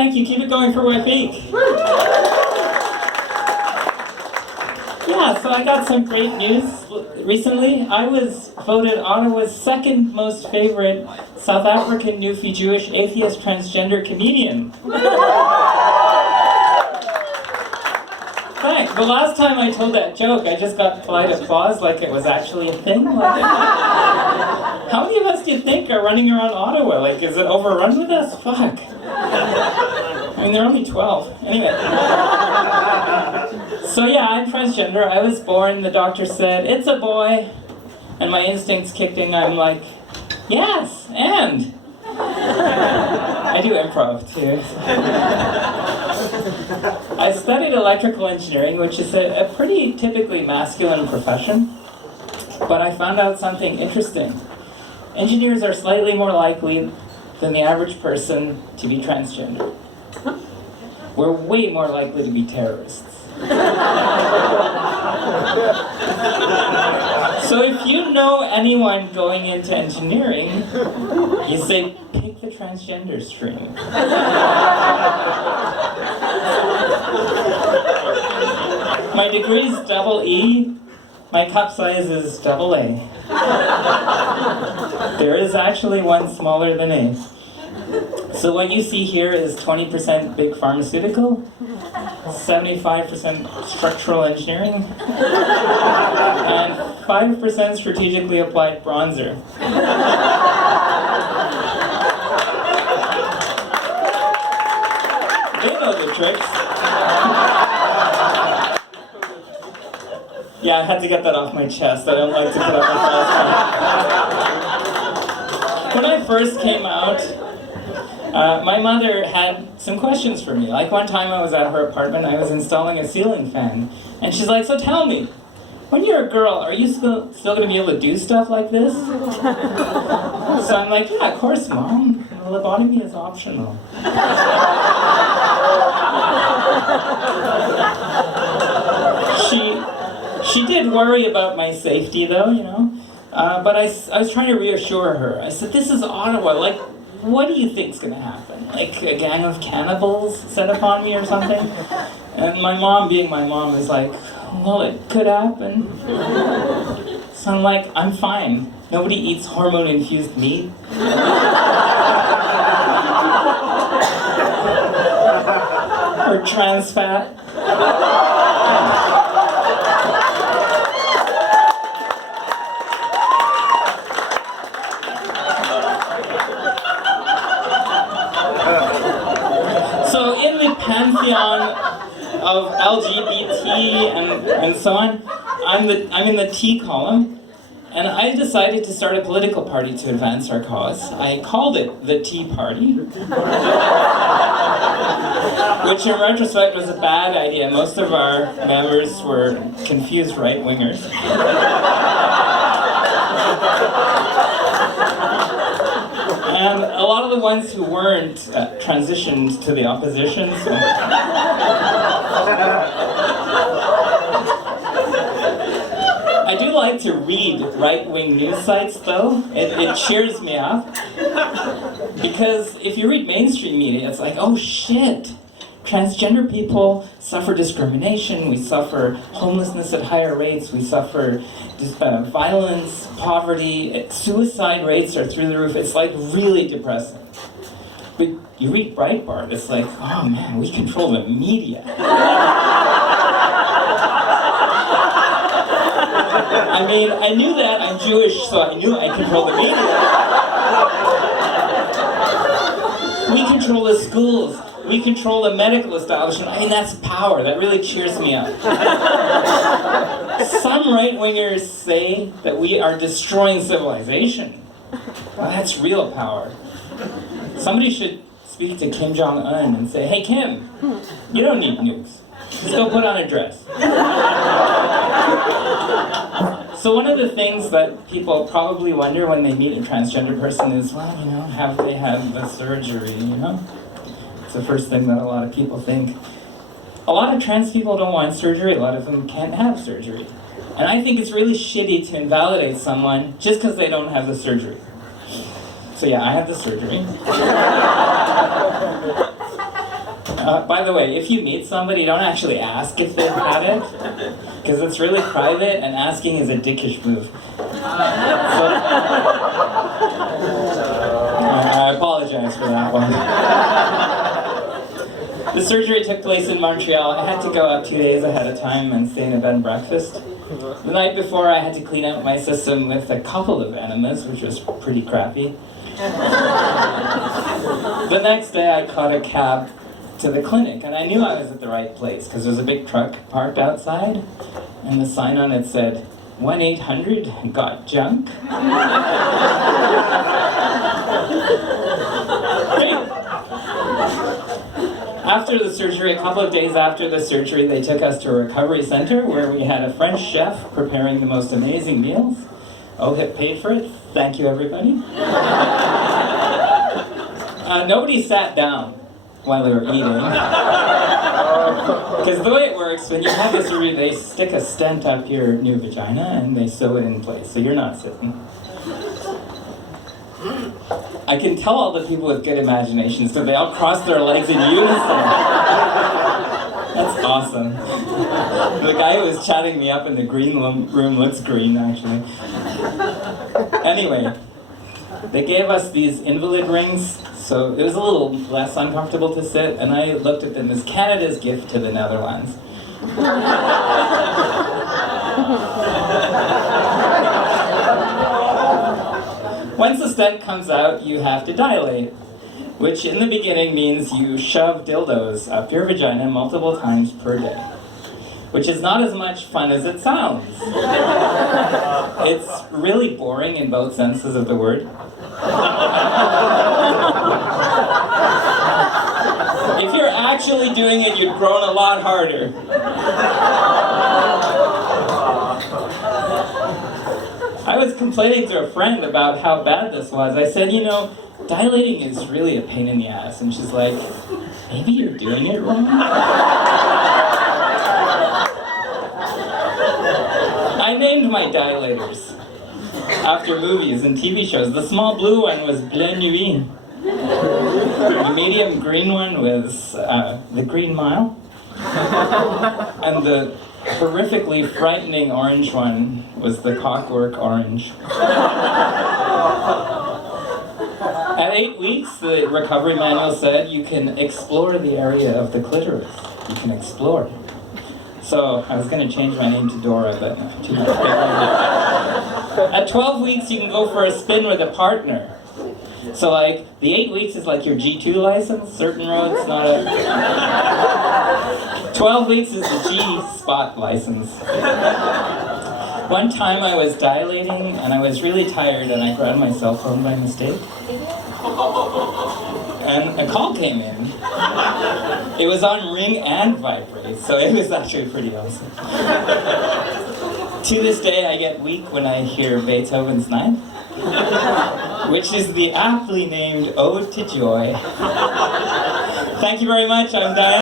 thank you. Keep it going for my peak. Yeah, so I got some great news recently. I was voted Ottawa's second most favorite South African Newfie Jewish atheist transgender comedian. Thanks. The last time I told that joke, I just got polite applause like it was actually a thing. Like, how many of us do you think are running around Ottawa? Like, is it overrun with us? Fuck. I mean, they're only 12. Anyway. So yeah, I'm transgender. I was born, the doctor said, it's a boy. And my instincts kicked in. I'm like, yes, and. I do improv too. I studied electrical engineering, which is a pretty typically masculine profession. But I found out something interesting. Engineers are slightly more likely than the average person to be transgender. We're way more likely to be terrorists. So if you know anyone going into engineering, you say, pick the transgender stream. My degree's double E, my cup size is double A. There is actually one smaller than A. So what you see here is 20% big pharmaceutical, 75% structural engineering, and 5% strategically applied bronzer. They know the tricks. Yeah, I had to get that off my chest. I don't like to put up my chest. When I first came out, my mother had some questions for me. Like one time I was at her apartment, I was installing a ceiling fan. And she's like, so tell me, when you're a girl, are you still going to be able to do stuff like this? So I'm like, yeah, of course, Mom. Lobotomy is optional. She did worry about my safety though, you know. But I was trying to reassure her. I said, this is Ottawa, like, what do you think's gonna happen? Like a gang of cannibals set upon me or something? And my mom, being my mom, is like, well, it could happen. So I'm like, I'm fine. Nobody eats hormone-infused meat. Or trans fat. Pantheon of LGBT and so on, I'm in the T column, and I decided to start a political party to advance our cause. I called it the Tea Party, which in retrospect was a bad idea. Most of our members were confused right-wingers. And a lot of the ones who weren't transitioned to the opposition. So. I do like to read right-wing news sites, though. It cheers me up. Because if you read mainstream media, it's like, oh shit, transgender people suffer discrimination, we suffer homelessness at higher rates, we suffer violence, poverty, suicide rates are through the roof. It's like really depressing. But you read Breitbart, it's like, oh man, we control the media. I mean, I knew that, I'm Jewish, so I knew I control the media. We control the schools. We control the medical establishment. I mean, that's power. That really cheers me up. Some right-wingers say that we are destroying civilization. Well, that's real power. Somebody should speak to Kim Jong-un and say, hey, Kim, you don't need nukes. Just go put on a dress. So one of the things that people probably wonder when they meet a transgender person is, well, you know, have they had the surgery, you know? It's the first thing that a lot of people think. A lot of trans people don't want surgery, a lot of them can't have surgery. And I think it's really shitty to invalidate someone just because they don't have the surgery. So yeah, I had the surgery. By the way, if you meet somebody, don't actually ask if they've had it, because it's really private, and asking is a dickish move. I apologize for that one. The surgery took place in Montreal. I had to go out 2 days ahead of time and stay in a bed and breakfast. The night before, I had to clean out my system with a couple of enemas, which was pretty crappy. The next day, I caught a cab to the clinic, and I knew I was at the right place because there was a big truck parked outside, and the sign on it said, 1-800-GOT-JUNK. After the surgery, a couple of days after the surgery, they took us to a recovery center where we had a French chef preparing the most amazing meals. OHIP paid for it. Thank you, everybody. Nobody sat down while they were eating. Because the way it works, when you have a surgery, they stick a stent up your new vagina and they sew it in place, so you're not sitting. I can tell all the people with good imaginations because they all cross their legs in unison. That's awesome. The guy who was chatting me up in the green room looks green, actually. Anyway, they gave us these invalid rings, so it was a little less uncomfortable to sit, and I looked at them as Canada's gift to the Netherlands. Once the stent comes out, you have to dilate, which in the beginning means you shove dildos up your vagina multiple times per day, which is not as much fun as it sounds. It's really boring in both senses of the word. If you're actually doing it, you'd groan a lot harder. I was complaining to a friend about how bad this was. I said, you know, dilating is really a pain in the ass. And she's like, maybe you're doing it wrong? I named my dilators after movies and TV shows. The small blue one was Bleu Nuit. The medium green one was The Green Mile. And the horrifically frightening orange one was The Clockwork Orange. At 8 weeks, the recovery manual said you can explore the area of the clitoris. You can explore. So I was going to change my name to Dora, but too much. At 12 weeks, you can go for a spin with a partner. So like, the 8 weeks is like your G2 license, certain roads, not a... 12 weeks is the G-spot license. One time I was dilating and I was really tired and I grabbed my cell phone by mistake. And a call came in. It was on ring and vibrate, so it was actually pretty awesome. To this day I get weak when I hear Beethoven's Ninth, which is the aptly named Ode to Joy. Thank you very much, I'm Diane.